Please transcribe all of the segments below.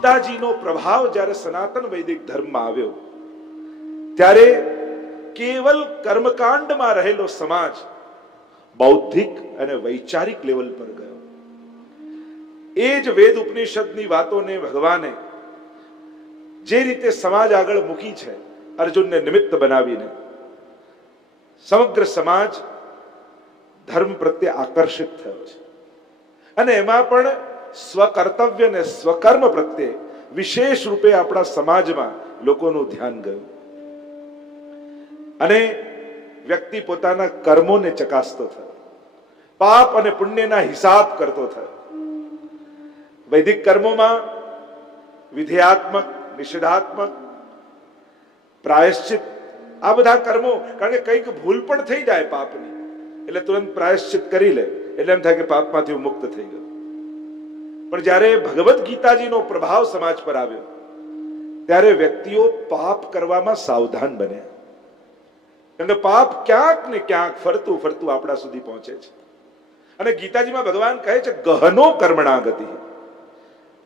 ગીતાજીનો પ્રભાવ જ્યારે સનાતન વૈદિક ધર્મમાં આવ્યો ત્યારે કેવલ કર્મકાંડમાં રહેલો સમાજ બૌદ્ધિક અને વૈચારિક લેવલ પર ગયો. એ જ વેદ ઉપનિષદની વાતોને ભગવાને જે રીતે સમાજ આગળ મૂકી છે, અર્જુનને નિમિત્ત બનાવીને સમગ્ર સમાજ ધર્મ પ્રત્યે આકર્ષિત થયો છે. અને એમાં પણ સ્વકર્તવ્ય અને સ્વકર્મ પ્રત્યે વિશેષ રૂપે આપણા સમાજમાં લોકોનું ધ્યાન ગયું અને વ્યક્તિ પોતાના કર્મોને ચકાસતો થયો, પાપ અને પુણ્યના હિસાબ કરતો થયો. વૈદિક કર્મોમાં વિધેયાત્મક, નિષેધાત્મક, પ્રાયશ્ચિત, આ બધા કર્મો, કારણ કે કંઈક ભૂલ પણ થઈ જાય પાપની એટલે તુરંત પ્રાયશ્ચિત કરી લે એટલે એમ થાય કે પાપમાંથી હું મુક્ત થઈ ગયો. પણ જ્યારે ભગવદ્ ગીતાજીનો પ્રભાવ સમાજ પર આવ્યો ત્યારે વ્યક્તિઓ પાપ કરવામાં સાવધાન બન્યા. કારણ કે પાપ ક્યાંક ને ક્યાંક ફરતું ફરતું આપણા સુધી પહોંચે છે. અને ગીતાજીમાં ભગવાન કહે છે ગહનો કર્મણા ગતિ.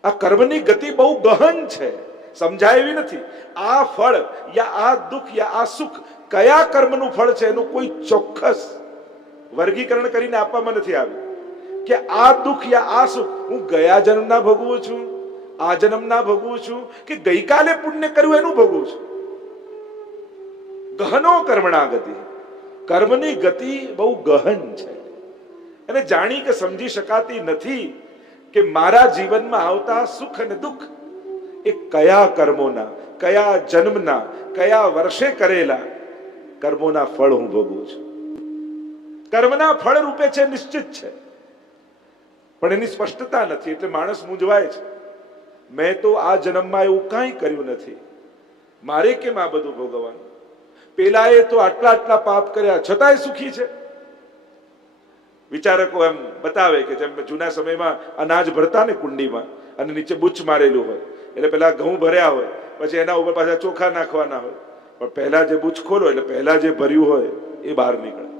આ કર્મની ગતિ બહુ ગહન છે, સમજાય એવી નથી. આ ફળ યા આ દુઃખ યા આ સુખ કયા કર્મનું ફળ છે એનું કોઈ ચોક્કસ વર્ગીકરણ કરીને આપવામાં નથી આવ્યું કે આ દુઃખ યા આ સુખ હું ગયા જન્મના ભોગવું છું, આ જન્મના ભોગવું છું, કે ગઈકાલે પુણ્ય કર્યું એનું ભોગવું છું. ગહનો કર્મણા ગતિ. કર્મની ગતિ બહુ ગહન છે અને જાણી કે સમજી શકાતી નથી કે મારા જીવનમાં આવતા સુખ અને દુઃખ એ કયા કર્મોના, કયા જન્મના, કયા વર્ષે કરેલા કર્મોના ફળ હું ભોગવું છું. કર્મના ફળ રૂપે છે, નિશ્ચિત છે, પણ એની સ્પષ્ટતા નથી એટલે માણસ મૂંઝવાય છે. મેં તો આ જન્મમાં એવું કાંઈ કર્યું નથી, મારે કેમ આ બધું ભોગવવાનું? પેલાએ તો આટલા આટલા પાપ કર્યા છતાંય સુખી છે. વિચારકો એમ બતાવે કે જેમ જૂના સમયમાં અનાજ ભરતા ને કુંડીમાં અને નીચે બુચ મારેલું હોય એટલે પેલા ઘઉં ભર્યા હોય પછી એના ઉપર પાછા ચોખા નાખવાના હોય, પણ પહેલા જે બુચ ખોલો એટલે પહેલા જે ભર્યું હોય એ બહાર નીકળે,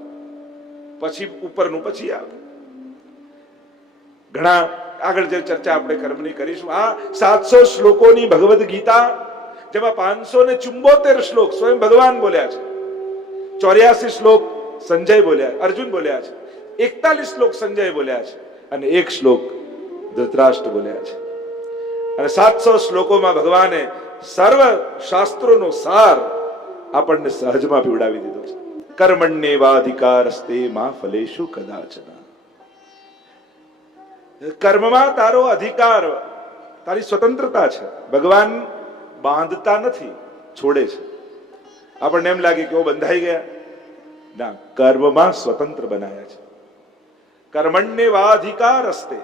પછી ઉપરનું પછી આવે. ઘણા આગળ જે ચર્ચા આપણે કર્મની કરીશું. આ 700 શ્લોકોની ભગવદ્ ગીતા જેમાં 574 શ્લોક સ્વયં ભગવાન બોલ્યા છે, 84 શ્લોક સંજય બોલ્યા, અર્જુન બોલ્યા છે, 41 શ્લોક સંજય બોલ્યા છે અને 1 શ્લોક ધૃતરાષ્ટ્ર બોલ્યા છે. અને 700 શ્લોકોમાં ભગવાને સર્વ શાસ્ત્રોનો સાર આપણને સહજમાં પીવડાવી દીધો છે. કર્મણ્યેવાધિકારસ્તે મા ફલેષુ કદાચન. કર્મમાં તારો અધિકાર, તારી સ્વતંત્રતા છે. ભગવાન બાંધતા નથી, છોડે છે. આપણને એમ લાગે કે ઓ બંધાઈ ગયા, ના, કર્મમાં સ્વતંત્ર બનાયા છે. કર્મણ્યેવાધિકારસ્તે,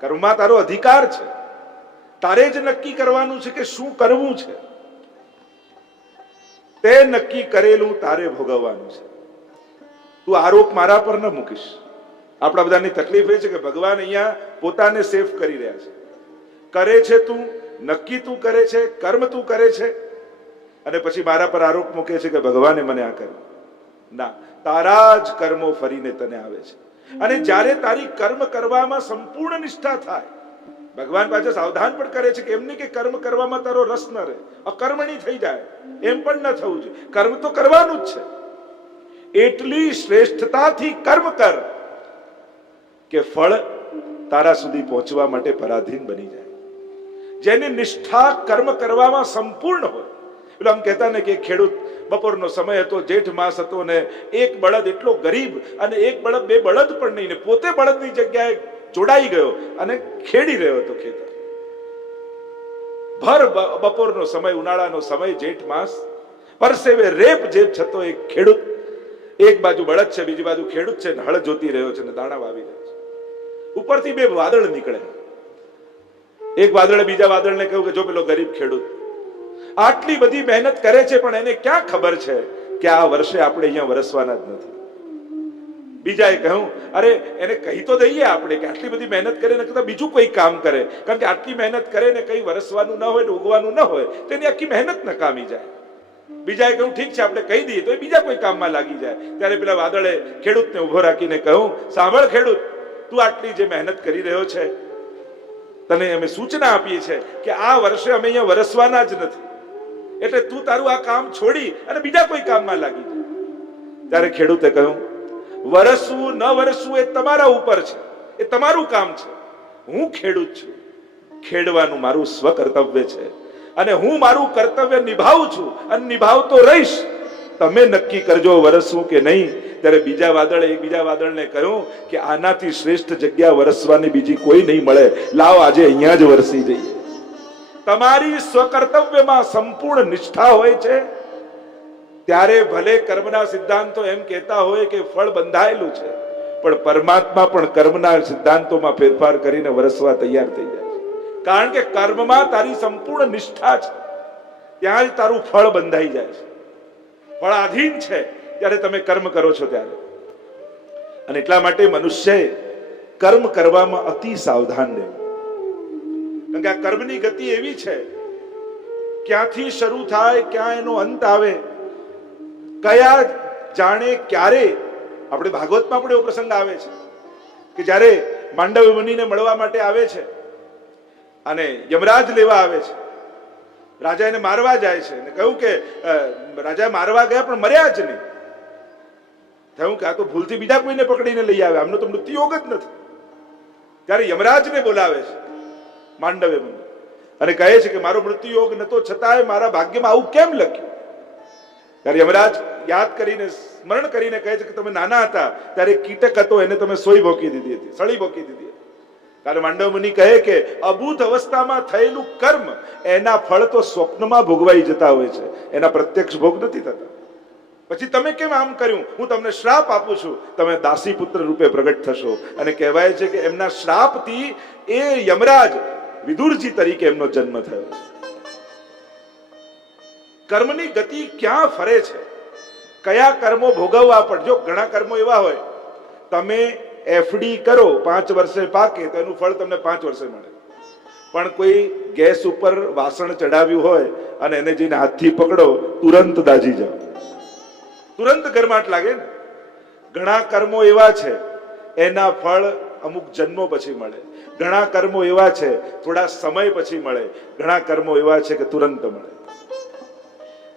કર્મમાં તારો અધિકાર છે. તારે જ નક્કી કરવાનું છે કે શું કરવું છે. તે નક્કી કરેલું તારે ભોગવવાનું છે. તું આરોપ મારા પર ન મૂકીશ. આપણા બધાની તકલીફ એ છે કે ભગવાન અહીંયા પોતાને સેફ કરી રહ્યા છે. કરે છે તું, નક્કી તું કરે છે, કર્મ તું કરે છે અને પછી મારા પર આરોપ મૂકે છે કે ભગવાને મને આ કર્યું. ના, તારા જ કર્મો ફરીને તને આવે છે. અને જ્યારે તારી કર્મ કરવામાં સંપૂર્ણ નિષ્ઠા થાય, ભગવાન પાછળ સાવધાન પણ કરે છે કે એમની કે કર્મ કરવામાં તારો રસ ન રહે, અકર્મણી થઈ જાય, એમ પણ ન થવું જોઈએ. કર્મ તો કરવાનું જ છે. એટલી શ્રેષ્ઠતાથી કર્મ કર કે ફળ તારા સુધી પહોંચવા માટે પરાધીન બની જાય. જેની નિષ્ઠા કર્મ કરવામાં સંપૂર્ણ હોય. એટલે આમ કહેતા ને કે ખેડૂત, બપોરનો સમય હતો, જેઠ માસ હતો ને એક બળદ એટલો ગરીબ અને એક બળદ, બે બળદ પણ નહીં ને પોતે બળદની જગ્યાએ જોડાઈ ગયો અને ખેડી રહ્યો હતો ખેતર. ભર બપોરનો સમય, ઉનાળાનો સમય, જેઠ માસ, પરસેવે રેપ જેબ છતો એક ખેડૂત, એક બાજુ બળદ છે, બીજી બાજુ ખેડૂત છે, હળ જોતી રહ્યો છે ને દાણા વાવી રહ્યો છે. ઉપરથી બે વાદળ નીકળે. એક વાદળે બીજા વાદળને કહ્યું કે જો પેલો ગરીબ ખેડૂત આટલી બધી મહેનત કરે છે પણ એને ક્યાં ખબર છે કે આ વર્ષે આપણે અહીંયા વરસવાના જ નથી. બીજાએ કહ્યું અરે એને કહી તો દઈએ આપણે કે આટલી બધી મહેનત કરે ને કરતા બીજું કોઈ કામ કરે, કારણ કે આટલી મહેનત કરે ને કઈ વરસવાનું ન હોય, ઉગવાનું ન હોય, તેની આખી મહેનત નકામી જાય. બીજાએ કહ્યું ઠીક છે આપણે કહી દઈએ તો એ બીજા કોઈ કામમાં લાગી જાય. ત્યારે પેલા વાદળે ખેડૂતને ઉભો રાખીને કહ્યું, સાંભળ ખેડૂત, તું આટલી જે મહેનત કરી રહ્યો છે તને અમે સૂચના આપીએ છે કે આ વર્ષે અમે અહીંયા વરસવાના જ નથી, એટલે તું તારું આ કામ છોડી અને બીજા કોઈ કામમાં લાગી જા. ત્યારે ખેડૂતે કહ્યું, વરસવું ન વરસવું એ તમારા ઉપર છે, એ તમારું કામ છે. હું ખેડૂત છું, ખેડવાનું મારું સ્વકર્તવ્ય છે અને હું મારું કર્તવ્ય નિભાવું છું અને નિભાવતો રહીશ. તમે નક્કી કરજો વરસવું કે નહીં. ત્યારે બીજા વાદળે એકબીજા વાદળને કહ્યું કે આનાથી શ્રેષ્ઠ જગ્યા વરસવાની બીજી કોઈ નહીં મળે, લાવ આજે અહીંયા જ વરસી જઈએ. તમારી સ્વકર્તવ્યમાં સંપૂર્ણ નિષ્ઠા હોય છે ત્યારે ભલે કર્મના સિદ્ધાંતો એમ કહેતા હોય કે ફળ બંધાયેલું છે, પણ પરમાત્મા પણ કર્મના સિદ્ધાંતોમાં ફેરફાર કરીને વરસવા તૈયાર થઈ જાય છે. કારણ કે કર્મમાં તારી સંપૂર્ણ નિષ્ઠા છે, ત્યાં જ તારું ફળ બંધાઈ જાય છે. ફળ આધીન છે ત્યારે તમે કર્મ કરો છો ત્યારે. અને એટલા માટે મનુષ્યએ કર્મ કરવામાં અતિ સાવધાન રહેવું. કારણ કે આ કર્મની ગતિ એવી છે, ક્યાંથી શરૂ થાય ક્યાં એનો અંત આવે કયા જાણે ક્યારે. આપણે ભાગવતમાં પણ એવો પ્રસંગ આવે છે કે જ્યારે માંડવ્ય મુનિને મળવા માટે આવે છે અને યમરાજ લેવા આવે છે. રાજા એને મારવા જાય છે અને કહ્યું કે રાજા મારવા ગયા પણ મર્યા જ નહીં. થયું કે આ તો ભૂલથી બીજા કોઈને પકડીને લઈ આવે, આમનો તો મૃત્યુયોગ જ નથી. ત્યારે યમરાજને બોલાવે છે માંડવ્ય મુનિ અને કહે છે કે મારો મૃત્યુયોગ નતો છતાંય મારા ભાગ્યમાં આવું કેમ લખ્યું. ત્યારે યમરાજ યાદ કરીને સ્મરણ કરીને કહે છે કે તમે નાના હતા ત્યારે કીટક હતો, એને તમે સોય ભોકી દીધી હતી, સળી ભોકી દીધી હતી. ત્યારે માંડવ મુનિ કહે કે અભૂત અવસ્થામાં થયેલું કર્મ એના ફળ તો સ્વપ્નમાં ભોગવાઈ જતા હોય છે, એના પ્રત્યક્ષ ભોગ નથી થતા. પછી તમે કેમ આમ કર્યું? હું તમને શ્રાપ આપું છું, તમે દાસી પુત્ર રૂપે પ્રગટ થશો. અને કહેવાય છે કે એમના શ્રાપથી એ યમરાજ વિદુરજી તરીકે એમનો જન્મ થયો છે. કર્મની ગતિ ક્યાં ફરે છે, કયા કર્મો ભોગવવા પડે. જો ઘણા કર્મો એવા હોય, તમે એફડી કરો 5 વર્ષે પાકે તો એનું ફળ તમને 5 વર્ષે મળે, પણ કોઈ ગેસ ઉપર વાસણ ચડાવ્યું હોય અને એને જઈને હાથથી પકડો, તુરંત દાજી જાઓ, તુરંત ગરમાટ લાગે ને. ઘણા કર્મો એવા છે એના ફળ અમુક જન્મો પછી મળે, ઘણા કર્મો એવા છે થોડા સમય પછી મળે, ઘણા કર્મો એવા છે કે તુરંત મળે.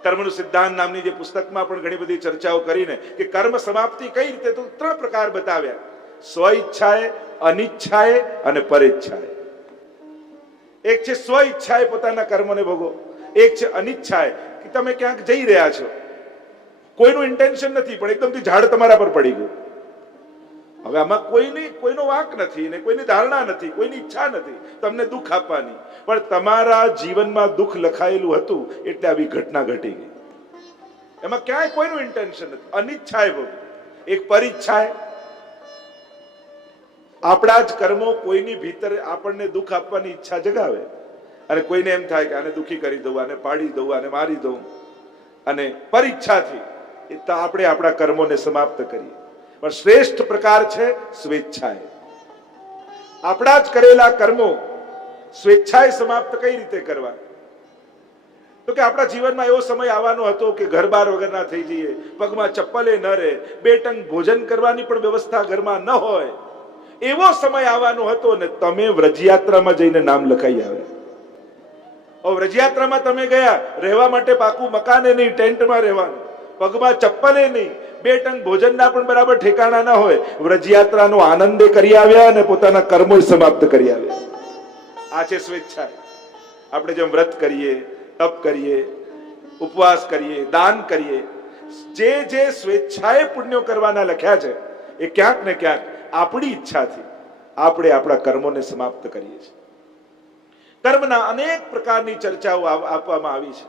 કર્મનું સિદ્ધાંત નામની જે પુસ્તકમાં પણ ઘણી બધી ચર્ચાઓ કરીને કે કર્મ સમાપ્તિ કઈ રીતે, તો 3 પ્રકાર બતાવ્યા: સ્વ ઈચ્છાએ, અનિચ્છાએ અને પરેચ્છાએ. એક છે સ્વ ઈચ્છાએ પોતાના કર્મને ભોગવો, એક છે અનિચ્છાએ કે તમે ક્યાંક જઈ રહ્યા છો, કોઈનું ઇન્ટેન્શન નથી પણ એકદમથી ઝાડ તમારા પર પડી ગયું. હવે આમાં કોઈનો વાંક નથી ને કોઈની ધારણા નથી, કોઈની ઈચ્છા નથી તમને દુઃખ આપવાની, પણ તમારા જીવનમાં દુઃખ લખાયેલું હતું એટલે આવી ઘટના ઘટી ગઈ. એમાં ક્યાંય કોઈનું ઇન્ટેન્શન નથી, અનિચ્છાએ ભોગવું. એક પરીચ્છાએ, આપણા જ કર્મો કોઈની ભીતર આપણને દુઃખ આપવાની ઈચ્છા જગાવે અને કોઈને એમ થાય કે આને દુઃખી કરી દઉં, આને પાડી દઉં, આને મારી દઉં. અને પરીચ્છાથી આપણે આપણા કર્મોને સમાપ્ત કરીએ. પણ શ્રેષ્ઠ પ્રકાર છે સ્વેચ્છાએ. આપણા જ કરેલા કર્મો સ્વેચ્છાએ સમાપ્ત કઈ રીતે કરવા? તો કે આપણા જીવનમાં એવો સમય આવવાનો હતો કે ઘર બાર વગરના થઈ જઈએ, પગમાં ચપ્પલે ન રહે, 2 ટંક ભોજન કરવાની પણ વ્યવસ્થા ઘરમાં ન હોય, એવો સમય આવવાનો હતો ને તમે વ્રજયાત્રામાં જઈને નામ લખાઈ આવ્યા. વ્રજયાત્રામાં તમે ગયા, રહેવા માટે પાકું મકાને નહીં, ટેન્ટમાં રહેવાનું, પગમાં ચપ્પલે નહીં, 2 ટંક ભોજનના પણ બરાબર ઠેકાણા ના હોય, વ્રજયાત્રાનો આનંદ કરી આવ્યા અને પોતાના કર્મો સમાપ્ત કરી આવ્યા. આ છે સ્વેચ્છા. આપણે જેમ વ્રત કરીએ, તપ કરીએ, ઉપવાસ કરીએ, દાન કરીએ, જે સ્વેચ્છાએ પુણ્યો કરવાના લખ્યા છે એ ક્યાંક ને ક્યાંક આપણી ઈચ્છાથી આપણે આપણા કર્મોને સમાપ્ત કરીએ છીએ. કર્મના અનેક પ્રકારની ચર્ચાઓ આપવામાં આવી છે.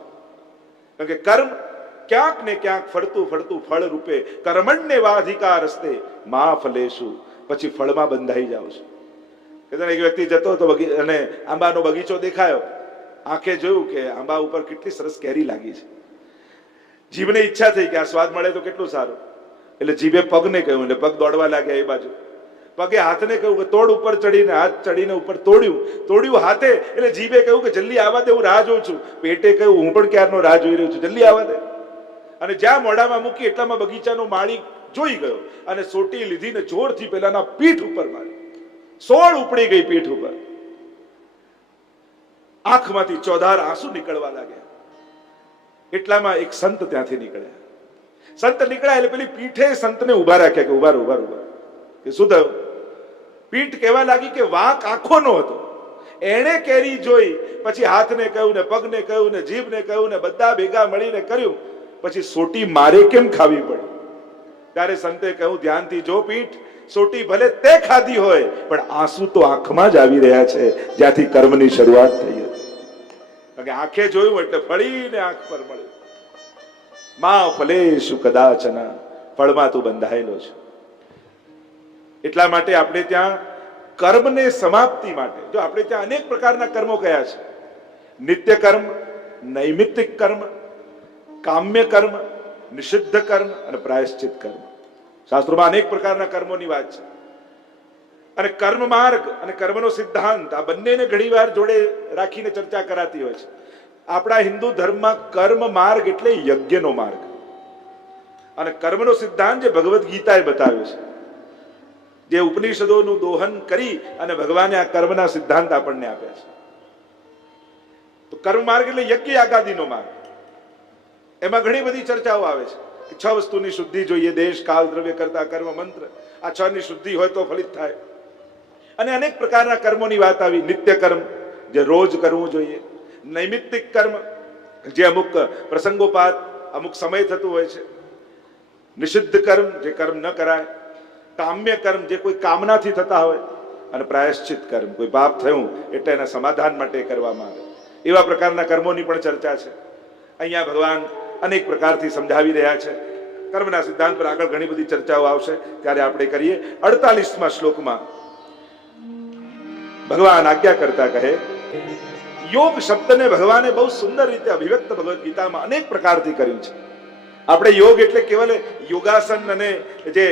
કારણ કે કર્મ ક્યાંક ને ક્યાંક ફરતું ફળ રૂપે કર્મણ્યેવાધિકાર હસ્તે મા ફલેશુ, પછી ફળમાં બંધાઈ જાવ છો. એક વ્યક્તિ જતો હતો અને આંબાનો બગીચો દેખાયો, આંખે જોયું કે આંબા ઉપર કેટલી સરસ કેરી લાગી છે. જીભને ઈચ્છા થઈ કે આ સ્વાદ મળે તો કેટલું સારું, એટલે જીભે પગને કહ્યું, એટલે પગ દોડવા લાગ્યા એ બાજુ. પગે હાથને કહ્યું કે તોડ ઉપર ચડીને, હાથ ચડીને ઉપર તોડ્યું હાથે, એટલે જીભે કહ્યું કે જલ્દી આવવા દે, હું રાહ જોઉં છું. પેટે કહ્યું હું પણ ક્યારનો રાહ જોઈ રહ્યો છું, જલ્દી આવવા દે. અને જ્યાં મોઢામાં મૂકી એટલામાં બગીચાનો માળી જોઈ ગયો અને સોટી લીધીને જોરથી પેલાના પીઠ ઉપર મારી. સોળ ઉપડી ગઈ પીઠ ઉપર. આંખમાંથી ચોધાર આંસુ નીકળવા લાગ્યા. એટલામાં એક સંત ત્યાંથી નીકળ્યા. સંત નીકળ્યા એટલે પેલી પીઠે સંતને ઉભા રાખ્યા કે ઉભા રહો, ઉભા રહો, ઉભા રહો. કે શું થયું? પીઠ કહેવા લાગી કે વાંક આંખો નો હતો. એણે કેરી જોઈ, પછી હાથને કહ્યું ને પગને કહ્યું ને જીભને કહ્યું ને બધા ભેગા મળીને કર્યું, પછી સોટી મારે કેમ ખાવી પડી? ત્યારે સંતે કહ્યું, ધ્યાનથી જો પીઠ, સોટી ભલે તે ખાધી હોય પણ આંસુ તો આંખમાં જ આવી રહ્યા છે જ્યાંથી કર્મની શરૂઆત થઈ હતી. કારણ કે આંખે જોયું એટલે ફળીને આંખ પર મળ્યું. માં ફલેશુ કદાચન, ફળમાં તું બંધાયેલો છે. એટલા માટે આપણે ત્યાં કર્મને સમાપ્તિ માટે, જો આપણે ત્યાં અનેક પ્રકારના કર્મો કયા છે: નિત્ય કર્મ, નૈમિત્તિક કર્મ, કામ્ય કર્મ, નિષિદ્ધ કર્મ અને પ્રાયશ્ચિત કર્મ. શાસ્ત્રોમાં અનેક પ્રકારના કર્મોની વાત છે. અને કર્મ માર્ગ અને કર્મનો સિદ્ધાંત આ બંનેને ઘણીવાર જોડે રાખીને ચર્ચા કરાતી હોય છે. આપણા હિન્દુ ધર્મમાં કર્મ માર્ગ એટલે યજ્ઞનો માર્ગ, અને કર્મનો સિદ્ધાંત જે ભગવદ્ ગીતાએ બતાવ્યો છે, જે ઉપનિષદોનું દોહન કરી અને ભગવાને આ કર્મના સિદ્ધાંત આપણને આપ્યા છે. તો કર્મ માર્ગ એટલે યજ્ઞ યાગાદિનો માર્ગ. એમાં ઘણી બધી ચર્ચાઓ આવે છે કે 6 વસ્તુની શુદ્ધિ જોઈએ: દેશ, કાલ, દ્રવ્ય, કર્તા, કર્મ, મંત્ર. આ 6 ની શુદ્ધિ હોય તો ફલિત થાય. અને અનેક પ્રકારના કર્મોની વાત આવી. નિત્ય કર્મ જે રોજ કરવું જોઈએ, નૈમિત્તિક કર્મ જે અમુક પ્રસંગોપાત અમુક સમય થતું હોય છે, નિષિદ્ધ કર્મ જે કર્મ ન કરાય, કામ્ય કર્મ જે કોઈ કામનાથી થતા હોય, અને પ્રાયશ્ચિત કર્મ કોઈ પાપ થયું એટલે એના સમાધાન માટે કરવામાં આવે. એવા પ્રકારના કર્મોની પણ ચર્ચા છે. અહીંયા ભગવાન અનેક પ્રકારથી સમજાવી રહ્યા છે. કર્મના સિદ્ધાંત પર આગળ ઘણી બધી ચર્ચાઓ આવશે, ત્યારે આપણે કરીએ. 48મા શ્લોકમાં ભગવાન આજ્ઞા કરતા કહે, યોગ શબ્દને ભગવાને બહુ સુંદર રીતે અભિવ્યક્ત ભગવદ્ ગીતામાં અનેક પ્રકારથી કર્યું છે. આપણે યોગ એટલે કેવલ યોગાસન અને જે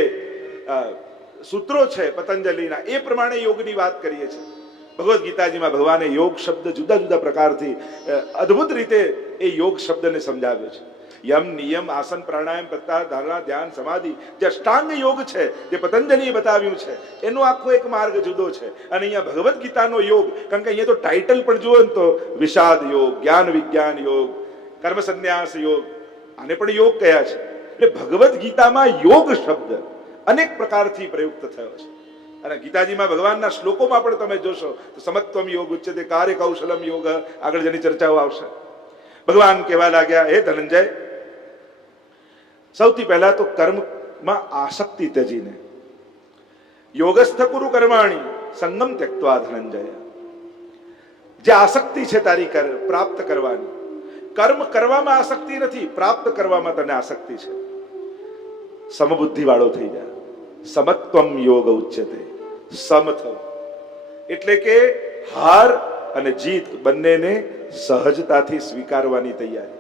સૂત્રો છે પતંજલિના એ પ્રમાણે યોગની વાત કરીએ છીએ. ભગવદ્ ગીતાજીમાં ભગવાને યોગ શબ્દ જુદા જુદા પ્રકારથી અદ્ભુત રીતે એ યોગ શબ્દને સમજાવ્યો છે. યમ, નિયમ, આસન, પ્રાણાયામ, પ્રત્યાહાર, ધારણા, ધ્યાન, સમાધિ જે અષ્ટાંગ યોગ છે, જે પતંજલિએ બતાવ્યું છે, એનો આખો એક માર્ગ જુદો છે. અને અહીંયા ભગવદ્ ગીતાનો યોગ, કારણ કે અહીંયા તો ટાઇટલ પણ જુઓ ને તો વિષાદ યોગ, જ્ઞાન વિજ્ઞાન યોગ, કર્મ સંન્યાસ યોગ, આને પણ યોગ કયા છે. એટલે ભગવદ્ ગીતામાં યોગ શબ્દ અનેક પ્રકારથી પ્રયુક્ત થયો છે. અને ગીતાજીમાં ભગવાનના શ્લોકોમાં પણ તમે જોશો તો સમત્વમ યોગ ઉચ્યતે, કાર્ય કૌશલમ યોગ, આગળ જેની ચર્ચાઓ આવશે. ભગવાન કહેવા લાગ્યા, હે ધનંજય, સૌથી પહેલા તો કર્મમાં આસક્તિ ત્યજીને યોગસ્થ કુરુ કર્માણી સંગમ ત્યક્ત્વા ધનંજય. જે આસક્તિ છે તારી પ્રાપ્ત કરવાની, કર્મ કરવામાં આસક્તિ નથી, પ્રાપ્ત કરવામાં તને આસક્તિ છે. સમબુદ્ધિ વાળો થઈ જાય. સમત્વમ યોગ ઉચ્યતે, સમ થવું એટલે કે હાર અને જીત બંનેને સહજતાથી સ્વીકારવાની તૈયારી.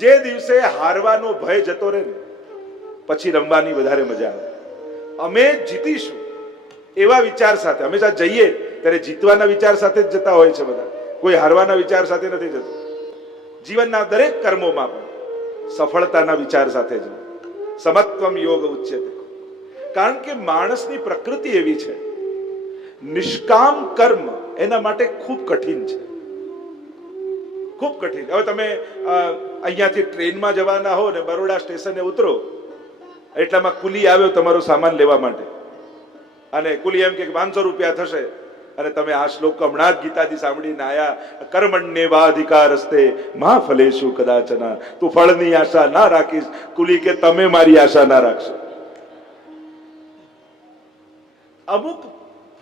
જે દિવસે હારવાનો ભય જતો રહે ને પછી રમવાની વધારે મજા આવે. અમે જીતીશું એવા વિચાર સાથે હંમેશા જઈએ ત્યારે જીતવાના વિચાર સાથે જ જતા હોય છે બધા, કોઈ હારવાના વિચાર સાથે નથી જતું. જીવનના દરેક કર્મોમાં પણ સફળતાના વિચાર સાથે જ. સમત્વમ યોગ ઉચ્યતે. કારણ કે માણસની પ્રકૃતિ એવી છે, નિષ્કામ કર્મ એના માટે ખૂબ કઠિન છે, ખૂબ કઠિન. હવે તમે અહીંયાથી ટ્રેનમાં જવાના હો ને બરોડા સ્ટેશને ઉતરો, એટલામાં કુલી આવ્યો તમારો સામાન લેવા માટે, અને કુલી એમ કે 500 રૂપિયા થશે, અને તમે આ શ્લોક હમણાં જ ગીતાજી સાંભળીને આયા, કર્મણ્યેવાધિકારસ્તે મા ફલેશુ કદાચના, તું ફળની આશા ના રાખીશ. કુલી કે તમે મારી આશા ના રાખશો. અમુક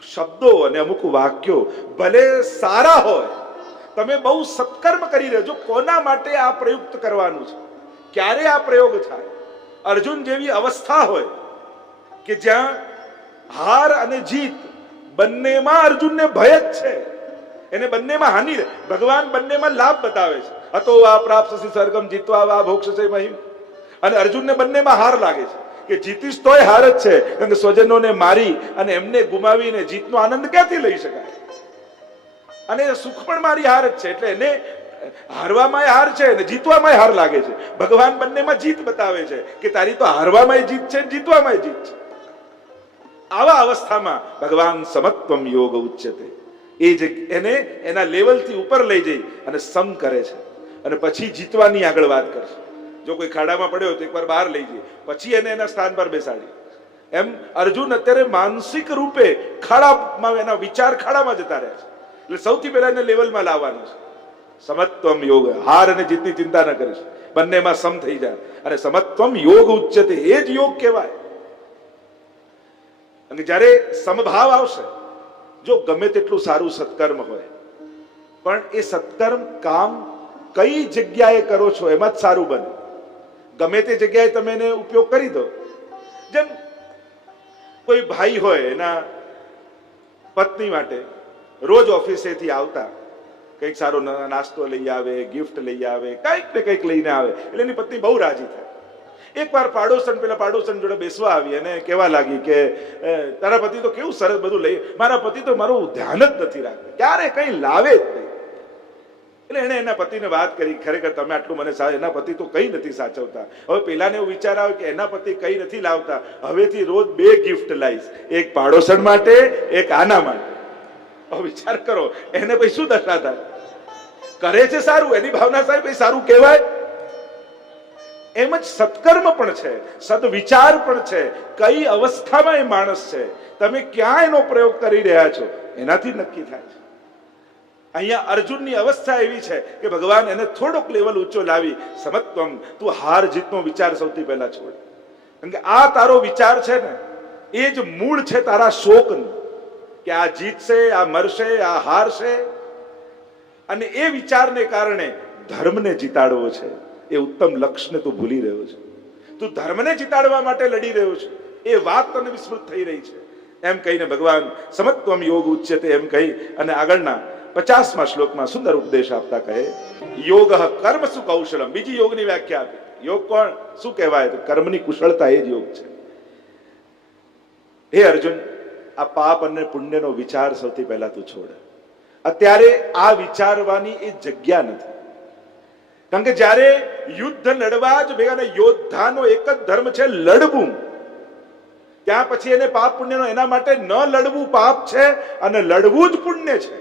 શબ્દો અને અમુક વાક્યો ભલે સારા હોય, તમે બહુ સત્કર્મ કરી રહ્યો છો, કોના માટે આ પ્રયુક્ત કરવાનું છે, ક્યારે આ પ્રયોગ થાય. અર્જુન જેવી અવસ્થા હોય કે જ્યાં હાર અને જીત બંનેમાં અર્જુનને ભય જ છે, એને બંનેમાં હાનિ. ભગવાન બંનેમાં લાભ બતાવે છે. અતો વા પ્રાપ્સ્યસી સ્વર્ગમ જીત્વા વા ભોક્ષ્યસે મહિમ. અને અર્જુનને બંનેમાં હાર લાગે છે કે જીતીશ તોય હાર જ છે, કારણ કે સ્વજનોને મારી અને એમને ગુમાવીને જીતનો આનંદ ક્યાંથી લઈ શકાય. અને સુખ પણ મારી હાર જ છે, એટલે એને હારવામાં હાર છે અને જીતવામાં હાર લાગે છે. ભગવાન બંનેમાં જીત બતાવે છે કે તારી તો હારવામાં જીત છે, જીતવામાં જીત છે. આવા અવસ્થામાં ભગવાન સમત્વમ યોગ ઉચ્યતે, એને એના લેવલથી ઉપર લઈ જઈ અને સમ કરે છે, અને પછી જીતવાની આગળ વાત કરશે. જો કોઈ ખાડામાં પડ્યો તો એકવાર બહાર લઈ જઈએ, પછી એને એના સ્થાન પર બેસાડી. એમ અર્જુન અત્યારે માનસિક રૂપે ખાડામાં, એના વિચાર ખાડામાં જતા રહ્યા છે. એટલે સૌથી પહેલા એને લેવલમાં લાવવાનું છે. સમત્વમ યોગ, હાર અને જીતની ચિંતા ન કરીશ, બંનેમાં સમ થઈ જાય. અને સમત્વમ યોગ ઉચ્ચતે, એ જ યોગ કહેવાય. અને જ્યારે સમભાવ આવશે, જો ગમે તેટલું સારું સત્કર્મ હોય, પણ એ સત્કર્મ કામ કઈ જગ્યાએ કરો છો એમાં જ સારું બને. ગમે તે જગ્યાએ તમે એને ઉપયોગ કરી દો. જેમ કોઈ ભાઈ હોય, એના પત્ની માટે રોજ ઓફિસેથી આવતા કંઈક સારો નાસ્તો લઈ આવે, ગિફ્ટ લઈ આવે, કંઈક ને કંઈક લઈને આવે, એટલે એની પત્ની બહુ રાજી થાય. એકવાર પેલા પાડોશન જોડે બેસવા આવી અને કહેવા લાગી કે તારા પતિ તો કેવું સરસ બધું લઈ, મારા પતિ તો મારું ધ્યાન જ નથી રાખતા, ક્યારે કઈ લાવે જ નહીં. એટલે એને એના પતિને વાત કરી, ખરેખર તમે આટલું મને, એના પતિ તો કઈ નથી સાચવતા. હવે પેલાને એવું વિચાર આવે કે એના પતિ કઈ નથી લાવતા, હવેથી રોજ 2 ગિફ્ટ લાવીશ, એક પાડોશન માટે, એક આના માટે. હવે વિચાર કરો, એને પછી શું દશા થાય? કરે છે સારું, એની ભાવના સાહેબ એ સારું કહેવાય. એમ જ સત્કર્મ પણ છે, સદવિચાર પણ છે. કઈ અવસ્થામાં એ માણસ છે, તમે ક્યાં એનો પ્રયોગ કરી રહ્યા છો, એનાથી નક્કી થાય છે. અહીંયા અર્જુનની અવસ્થા એવી છે કે ભગવાન એને થોડોક લેવલ ઊંચો લાવી, સમત્વમ, તું હાર જીતનો વિચાર સૌથી પહેલા છોડ. કારણ કે આ તારો વિચાર છે ને, એ જ મૂળ છે તારા શોકનું, કે આ જીતશે, આ મરશે, આ હારશે. અને એ વિચારને કારણે ધર્મને જીતાડવો છે, એ ઉત્તમ લક્ષ્યને તું ભૂલી રહ્યો છે. તું ધર્મને જીતાડવા માટે લડી રહ્યો છે, એ વાત તને વિસ્મૃત થઈ રહી છે. એમ કહીને ભગવાન સમત્વમ યોગ ઉચ્યતે એમ કહી અને આગળના 50મા શ્લોકમાં સુંદર ઉપદેશ આપતા કહે, યોગ કર્મ સુ કૌશલમ. બીજી યોગની વ્યાખ્યા આપી. યોગ કોણ શું કહેવાય? તો કર્મની કુશળતા, એ જ યોગ છે. હે અર્જુન, આ પાપ અને પુણ્યનો વિચાર સૌથી પહેલા તું છોડ. અત્યારે આ વિચારવાની એ જગ્યા નથી. કારણ કે જ્યારે યુદ્ધ લડવા જ ભેગા, યોદ્ધાનો એક જ ધર્મ છે, લડવું. ત્યાં પછી એને પાપ પુણ્યનો, એના માટે ન લડવું પાપ છે અને લડવું જ પુણ્ય છે.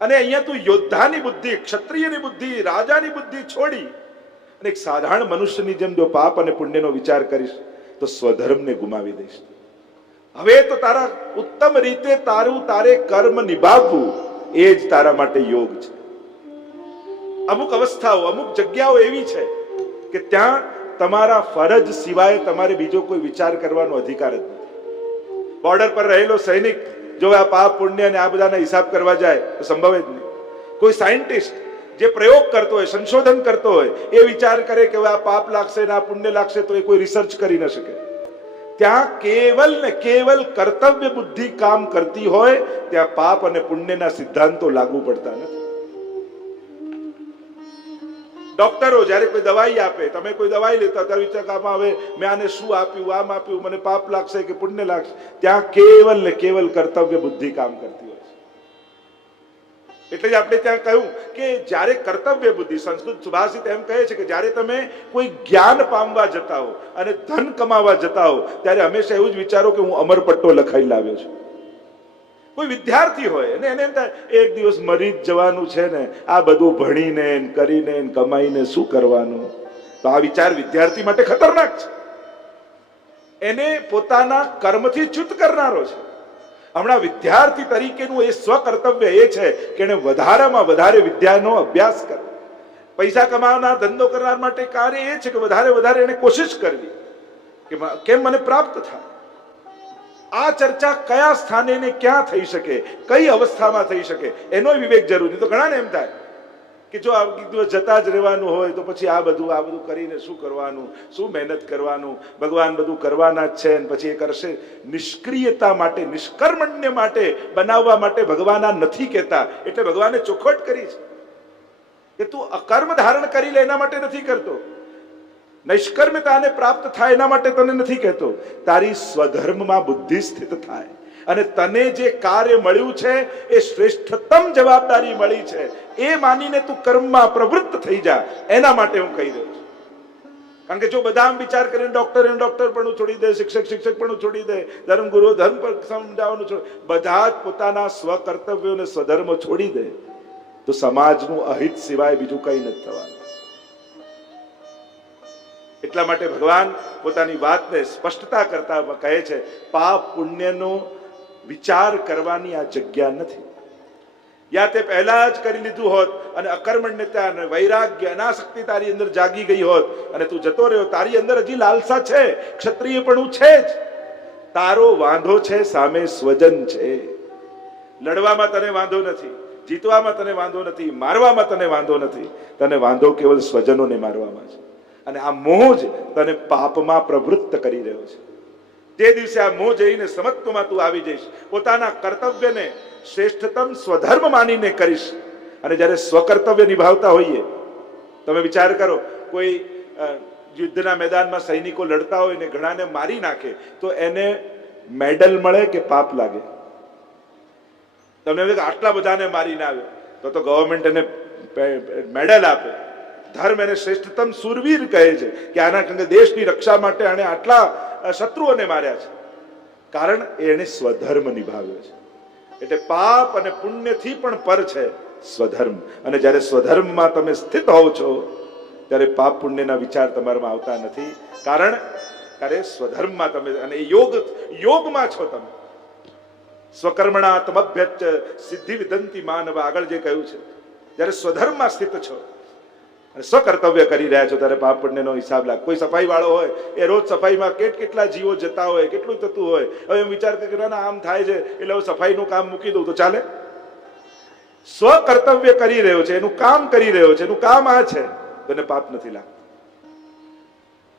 અને અહીંયા તું યોદ્ધાની બુદ્ધિ, ક્ષત્રિયની બુદ્ધિ, રાજાની બુદ્ધિ છોડી અને એક સાધારણ મનુષ્યની જેમ જો પાપ અને પુણ્યનો વિચાર કરીશ તો સ્વધર્મને ગુમાવી દઈશ. હવે તો તારા ઉત્તમ રીતે તારે કર્મ નિભાવવું, એ જ તારા માટે યોગ છે. અમુક અવસ્થાઓ, અમુક જગ્યાઓ એવી છે કે ત્યાં તમારા ફરજ સિવાય તમારે બીજો કોઈ વિચાર કરવાનો અધિકાર જ નથી. બોર્ડર પર રહેલો સૈનિક જો આ પાપ પુણ્ય અને આ બધાના હિસાબ કરવા જાય તો સંભવ જ નહીં. કોઈ સાયન્ટિસ્ટ જે પ્રયોગ કરતો હોય, સંશોધન કરતો હોય, એ વિચાર કરે કે આ પાપ લાગશે ને આ પુણ્ય લાગશે, તો એ કોઈ રિસર્ચ કરી ન શકે. ત્યાં કેવલ ને કેવલ કર્તવ્ય બુદ્ધિ કામ કરતી હોય, ત્યાં પાપ અને પુણ્યના સિદ્ધાંતો લાગુ પડતા નથી. ડોક્ટરો જયારે કોઈ દવાઈ આપે, તમે કોઈ દવાઈ લેતા ત્યારે વિચારમાં આવે મેં આને શું આપ્યું, આમ આપ્યું, મને પાપ લાગશે કે પુણ્ય લાગશે. ત્યાં કેવલ ને કેવલ કર્તવ્ય બુદ્ધિ કામ કરતી હોય છે. એટલે જ આપણે ત્યાં કહ્યું કે જ્યારે કર્તવ્ય બુદ્ધિ, સંસ્કૃત સુભાષિત એમ કહે છે કે જ્યારે તમે કોઈ જ્ઞાન પામવા જતા હો અને ધન કમાવા જતા હો, ત્યારે હંમેશા એવું જ વિચારો કે હું અમરપટ્ટો લખાઈ લાવ્યો છું. કોઈ વિદ્યાર્થી હોય અને એને એમ થાય એક દિવસ મરી જ જવાનું છે ને, આ બધું ભણીને કરીને કમાઈને શું કરવાનું? તો આ વિચાર વિદ્યાર્થી માટે ખતરનાક છે. એને પોતાના કર્મથી ચ્યુત કરનારો છે. હમણાં વિદ્યાર્થી તરીકેનું એ સ્વકર્તવ્ય એ છે કે એને વધારેમાં વધારે વિદ્યાનો અભ્યાસ કરવો. પૈસા કમાવનાર, ધંધો કરનાર માટે કાર્ય એ છે કે વધારે એને કોશિશ કરવી કે કેમ મને પ્રાપ્ત થાય. આ ચર્ચા કયા સ્થાને ને ક્યાં થઈ શકે, કઈ અવસ્થામાં થઈ શકે, એનો વિવેક જરૂરી. તો ઘણાને એમ થાય કે જો આ દિવસ જતા જ રહેવાનું હોય તો પછી આ બધું કરીને શું કરવાનું, શું મહેનત કરવાનું, ભગવાન બધું કરવાના જ છે અને પછી એ કરશે. નિષ્ક્રિયતા માટે, નિષ્કર્મણ્ય માટે બનાવવા માટે ભગવાન આ નથી કહેતા. એટલે ભગવાને ચોખવટ કરી છે કે તું અકર્મ ધારણ કરી લે, એના માટે નથી કરતો. નિષ્કર્મતાને પ્રાપ્ત થાય એના માટે તને નથી કહેતો. તારી સ્વધર્મમાં બુદ્ધિ સ્થિત થાય અને તને જે કાર્ય મળ્યું છે, એ શ્રેષ્ઠતમ જવાબદારી મળી છે, એ માનીને તું કર્મમાં પ્રવૃત્ત થઈ જા, એના માટે હું કહી રહ્યો છું. કારણ કે જો બધા આમ વિચાર કરીને ડોક્ટર પણ છોડી દે, શિક્ષક પણ છોડી દે, ધર્મગુરુ ધર્મ પર સમજાવવાનું છોડી, બધા જ પોતાના સ્વકર્તવ્યોને સ્વધર્મ છોડી દે તો સમાજનું અહિત સિવાય બીજું કંઈ નથી થવાનું. એટલા માટે ભગવાન પોતાની વાતને સ્પષ્ટતા કરતા કહે છે, પાપ પુણ્યનો વિચાર કરવાની આ જગ્યા નથી. યા તે પહેલા જ કરી લીધું હોત અને અકર્મણ્યતા અને વૈરાગ્ય અનાસક્તિ તારી અંદર જાગી ગઈ હોત અને તું જતો રહ્યો, તારી અંદર હજી લાલસા છે, ક્ષત્રિયપણું છે જ. તારો વાંધો છે સામે સ્વજન છે. લડવામાં તને વાંધો નથી, જીતવામાં તને વાંધો નથી, મારવામાં તને વાંધો નથી, તને વાંધો કેવલ સ્વજનોને મારવામાં છે. અને આ મોહ જ તને પાપમાં પ્રવૃત્ત કરી રહ્યો છે. જે દિવસે આ મોહ જઈને સમત્વમાં તું આવી જઈશ, પોતાના કર્તવ્યને શ્રેષ્ઠતમ સ્વધર્મ માનીને કરીશ. અને જ્યારે સ્વકર્તવ્ય નિભાવતા હોઈએ, તમે વિચાર કરો, કોઈ યુદ્ધના મેદાનમાં સૈનિકો લડતા હોય ને ઘણાને મારી નાખે તો એને મેડલ મળે કે પાપ લાગે? તમને આટલા બધાને મારીને આવ્યો તો ગવર્મેન્ટ એને મેડલ આપે. ધર્મ એને શ્રેષ્ઠતમ સુરવીર કહે છે કે આના દેશની રક્ષા માટે આને આટલા શત્રુઓને માર્યા છે, કારણ એને સ્વધર્મ નિભાવ્યો છે. એટલે પાપ અને પુણ્યથી પણ પર છે સ્વધર્મ. અને જ્યારે સ્વધર્મમાં તમે સ્થિત હોવ છો ત્યારે પાપ પુણ્યના વિચાર તમારામાં આવતા નથી, કારણ સ્વધર્મમાં તમે અને યોગમાં છો તમે. સ્વકર્મણા તમભ્યચ સિદ્ધિ વિદંતિ માનવ, આગળ જે કહ્યું છે, જ્યારે સ્વધર્મમાં સ્થિત છો અને સ્વકર્તવ્ય કરી રહ્યા છો ત્યારે પાપ પુણ્યનો હિસાબ લાગ. કોઈ સફાઈ વાળો હોય એ રોજ સફાઈમાં કેટલા જીવો જતા હોય, કેટલું થતું હોય, હવે એમ વિચાર કે ના આમ થાય છે એટલે હું સફાઈનું કામ મૂકી દઉં તો ચાલે? સ્વકર્તવ્ય કરી રહ્યો છે, એનું કામ કરી રહ્યો છે, એનું કામ આ છે, તો એને પાપ નથી લાગતું.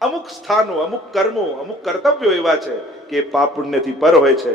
અમુક સ્થાનો, અમુક કર્મો, અમુક કર્તવ્યો એવા છે કે પાપ પુણ્યથી પર હોય છે.